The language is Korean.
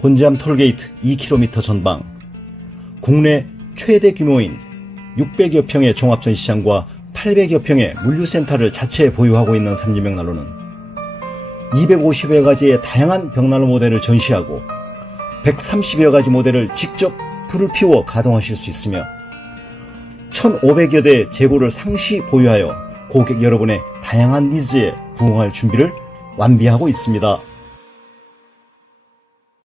곤지암 톨게이트 2km 전방, 국내 최대 규모인 600여 평의 종합전시장과 800여 평의 물류센터를 자체에 보유하고 있는 삼진벽난로는 250여 가지의 다양한 벽난로 모델을 전시하고 130여 가지 모델을 직접 불을 피워 가동하실 수 있으며 1,500여 대 재고를 상시 보유하여 고객 여러분의 다양한 니즈에 부응할 준비를 완비하고 있습니다.